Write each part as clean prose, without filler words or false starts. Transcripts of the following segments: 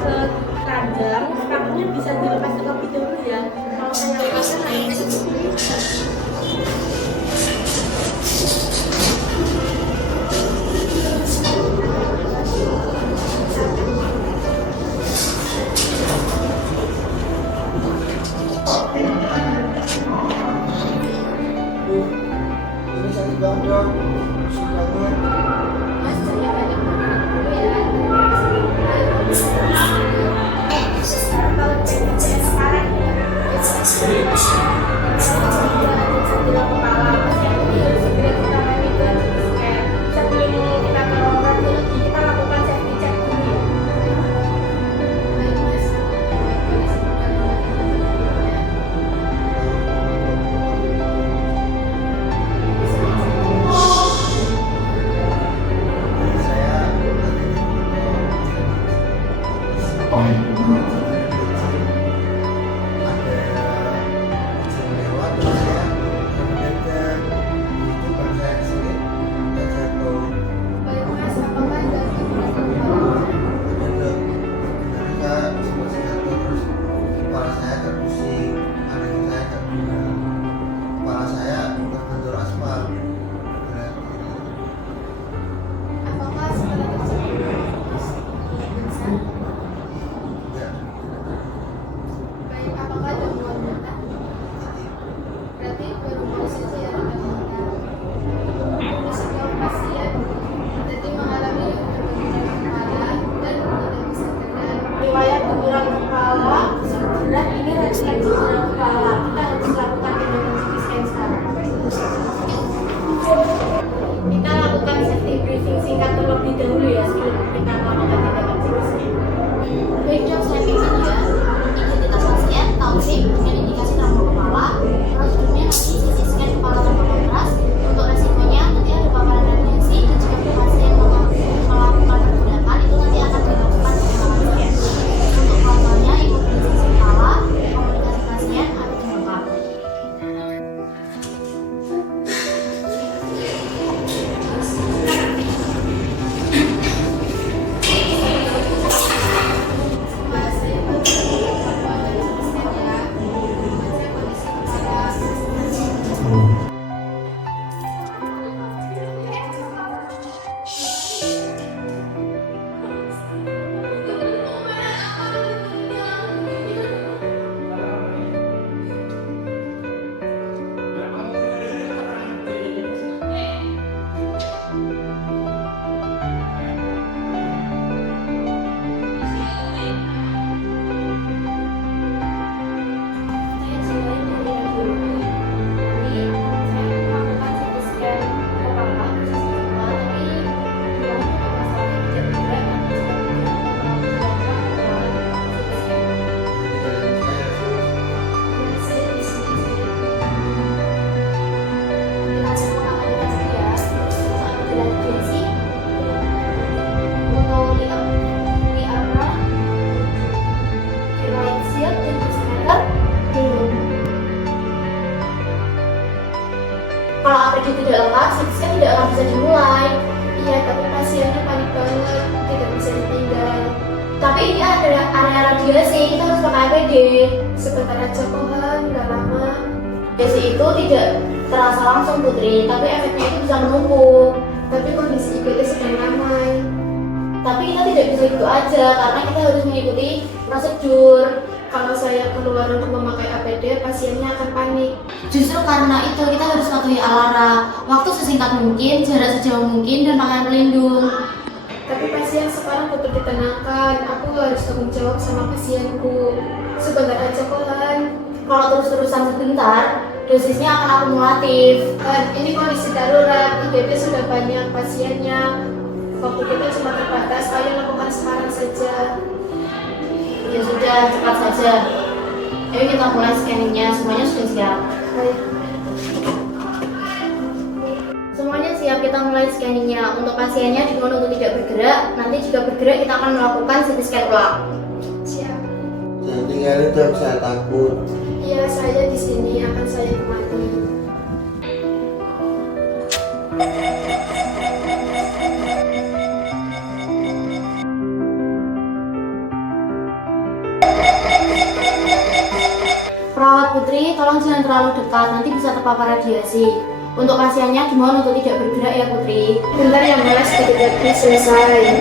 ke keranjang, sepatunya bisa dilepas terlebih dahulu ya. Kalau saya lepaskan nanti seperti ini. Ini sakit banget dong, susah banget. Mas, saya banyak dulu ya. Kalau sekarang ya, kepala pasien ini harus segera ditangani ke psikiater. Sebelum kita ke radiologi, kita lakukan safety check dulu ya. Baik mas. Saya Baik mas, apakah ada kebutuhan kepala? kepala saya terpusing, anak saya terguna, kepala saya terbentur aspal. Apakah segala tersebut bisa? Enggak, Baik, apakah ada mual muntah? Berarti baru mau saja ya rekan-rekan. Sebuah pasien jadi mengalami benturan kepala dan tidak bisa gerak. Riwayat benturan kepala, segera ini refleksi benturan kepala. Kita harus lakukan tindakan CT scan sekarang. Kita lakukan safety briefing singkat terlebih dahulu ya sebelum kita melakukan tindakan CT scan. Baik dok, saya izin ya. Identitas pasien, Taufik, dengan indikasi trauma kepala. Prosedurnya nanti CT scan kepala tanpa kontras. Untuk resikonya nanti ada paparan radiasi dan jika pasien melakukan perbudakan itu nanti akan dilakukan pengenalan scan. Untuk kontrolnya, imobilisasi kepala, komunikasi pasien harus lengkap. Mas, saya bantu melakukan dari CT scan ya. Saya kondisi kepala. Saya jelain dari radiologi. Nanti saya melakukan CT scan kepala, posisi kepala, tapi dibantu masalahnya tidak bergerak. Nanti jika bergerak, CT scan. Saya di sini. Kita semua akan dikasih ya saat radiasi untuk liara, riwayat siap dan dosimeter belum. Kalau APD tidak lengkap, CT scan tidak akan bisa dimulai. Iya, tapi pasiennya panik banget, tidak bisa ditinggal. Tapi ini ada area radiasi, kita harus pakai APD. Sebentar aja Kohan, nggak lama. Radiasi itu tidak terasa langsung Putri, tapi efeknya itu bisa menumpuk. Tapi kondisi IGD sedang ramai. Tapi kita tidak bisa gitu aja, karena kita harus mengikuti prosedur. Kalau saya keluar untuk memakai APD, pasiennya akan panik. Justru karena itu kita harus patuhi alara, waktu sesingkat mungkin, jarak sejauh mungkin, dan pakaian pelindung. Tapi pasien sekarang butuh ditenangkan. Aku harus tanggung jawab sama pasienku. Sebentar aja Kohan. Kalau terus-terusan sebentar, dosisnya akan akumulatif. Ini kondisi darurat, IGD sudah banyak pasiennya. Waktu kita cuma terbatas, ayo lakukan sekarang saja. Ya sudah, cepat saja. Ayo kita mulai scanningnya, semuanya sudah siap. Baik. Semuanya siap, kita mulai scanningnya. Untuk pasiennya dimohon untuk tidak bergerak. Nanti jika bergerak kita akan melakukan CT scan ulang. Siap. Jangan tinggalin dok, saya takut. Iya, saya di sini akan saya temani. Tapi tolong jangan terlalu dekat, nanti bisa terpapar radiasi. Untuk pasiennya dimohon untuk tidak bergerak ya Putri. Bentar ya Mbak, sedikit lagi selesai.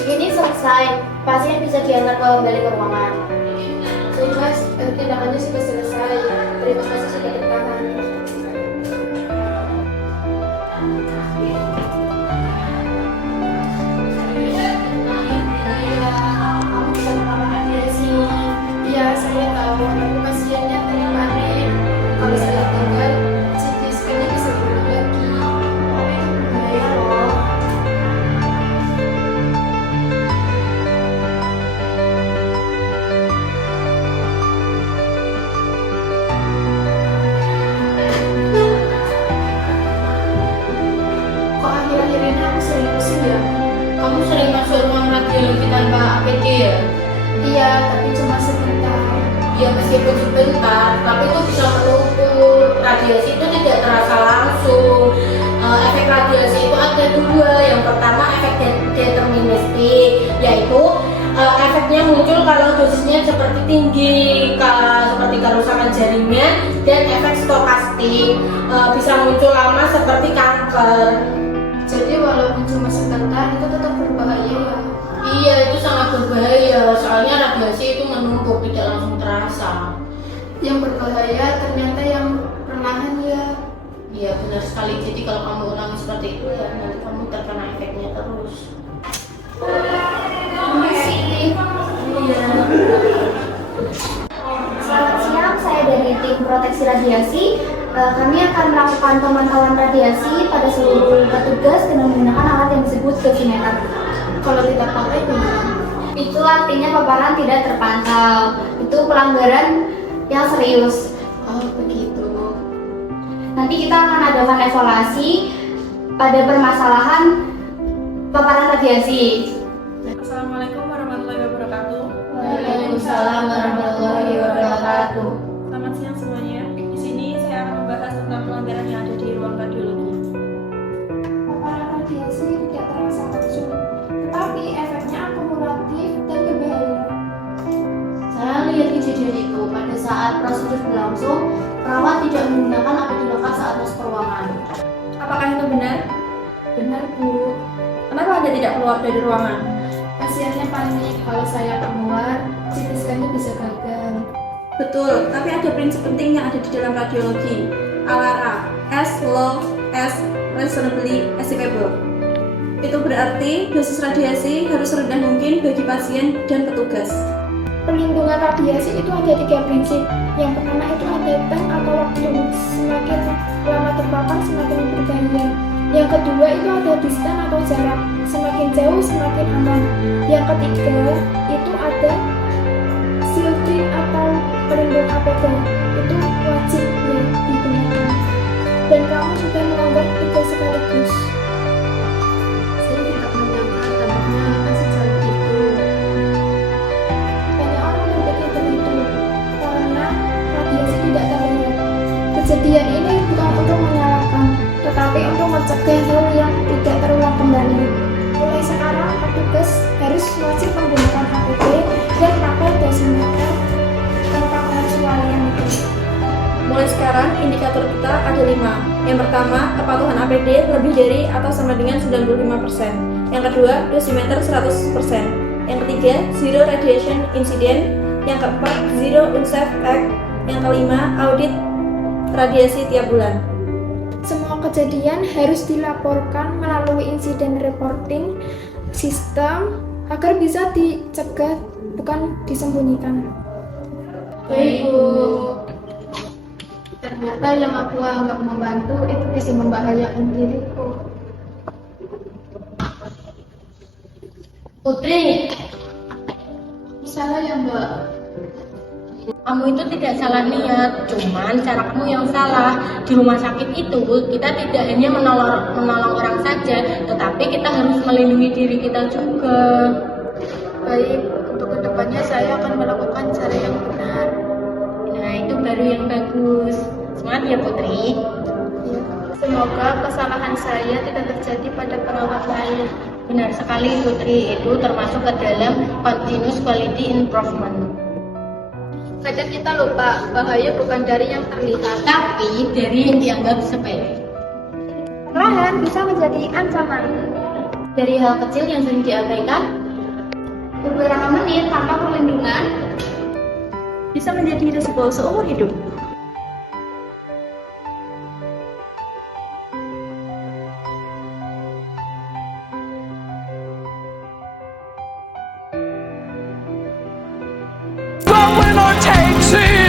Ini selesai, pasien bisa diantar kembali ke ruangan. Mas, tindakannya sudah selesai. Terima kasih sudah bertahan. Kamu bisa terpapar radiasi. Iya, saya tahu. Tapi pasiennya panik. Kalau saya tinggal, CT scan-nya bisa berulang lagi. Oh, itu berbahaya loh. Kok akhir-akhir ini aku sering pusing ya? Kamu sering masuk ruang radiologi tanpa APD ya? Iya, tapi cuma sebentar. Ya meskipun sebentar, tapi itu bisa menumpuk. Radiasi itu tidak terasa langsung. Efek radiasi itu ada dua. Yang pertama efek deterministik, yaitu efeknya muncul kalau dosisnya seperti tinggi, seperti kerusakan jaringan, dan efek stokastik bisa muncul lama seperti kanker. Jadi walaupun cuma sebentar, itu tetap berbahaya ya. Iya, itu sangat berbahaya. Soalnya radiasi itu menumpuk, tidak langsung terasa. Yang berbahaya ternyata yang perlahan ya. Iya, benar sekali. Jadi kalau kamu ulangi seperti itu ya nanti kamu terkena efeknya terus. Selamat siang, saya dari tim proteksi radiasi. Kami akan melakukan pemantauan radiasi pada seluruh petugas dengan menggunakan alat yang disebut dosimeter. Kalau tidak pakai gimana? Itu artinya paparan tidak terpantau. Itu pelanggaran yang serius. Oh begitu. Nanti kita akan adakan evaluasi pada permasalahan paparan radiasi. Assalamualaikum warahmatullahi wabarakatuh. Waalaikumsalam warahmatullahi wabarakatuh. Selamat siang semuanya. Di sini saya akan membahas tentang pelanggaran yang ada di ruang radiologi. Paparan radiasi tidak terasa langsung, tetapi efeknya akumulatif dan berbahaya. Saya lihat kejadian itu pada saat prosedur berlangsung, perawat tidak menggunakan APD lokal saat masuk ruangan. Apakah itu benar? Benar Bu, Kenapa Anda tidak keluar dari ruangan? pasiennya panik kalau saya keluar, CT scan-nya bisa gagal. Betul, tapi ada prinsip penting yang ada di dalam radiologi. ALARA, as low as reasonably escapable. Itu berarti dosis radiasi harus rendah mungkin bagi pasien dan petugas. Perlindungan radiasi itu ada 3 prinsip. Yang pertama itu ada time atau waktu. Semakin lama terpapar semakin berbahaya. Yang kedua itu ada distance atau jarak. Semakin jauh semakin aman. Yang ketiga itu ada shielding atau pelindung APD. Itu wajib ya digunakan. Dan kamu sudah melanggar 3 sekaligus. Saya tidak menyangka dampaknya akan sejauh itu. Banyak orang berpikir begitu karena radiasi tidak terlihat. Kejadian ini bukan untuk menyalahkan, tetapi untuk mencegah hal yang tidak terulang kembali. Mulai sekarang, petugas harus wajib menggunakan APD dan pakai dosimeter tanpa pengecualian itu. Mulai sekarang, indikator kita ada 5. Yang pertama, kepatuhan APD lebih dari atau sama dengan 95%. Yang kedua, dosimeter 100%. Yang ketiga, zero radiation incident. Yang keempat, zero unsafe act. Yang kelima, audit radiasi tiap bulan. Semua kejadian harus dilaporkan melalui insiden reporting sistem agar bisa dicegah, bukan disembunyikan. Baik, Bu. Ternyata yang aku anggap membantu itu bisa membahayakan diriku. Putri, Salah ya Mbak. kamu itu tidak salah niat, cuman caramu yang salah. Di rumah sakit itu kita tidak hanya menolong orang saja, tetapi kita harus melindungi diri kita juga. Baik, untuk kedepannya saya akan melakukan cara yang benar. Nah, itu baru yang bagus. Semangat ya Putri. Ya. Semoga kesalahan saya tidak terjadi pada perawat lain. Benar sekali Putri, itu termasuk ke dalam continuous quality improvement. Kadang kita lupa, bahaya bukan dari yang terlihat, Tapi dari yang dianggap sepele. Perlahan bisa menjadi ancaman. Dari hal kecil yang sering diabaikan, beberapa menit tanpa perlindungan, Bisa menjadi risiko seumur hidup. The winner takes it.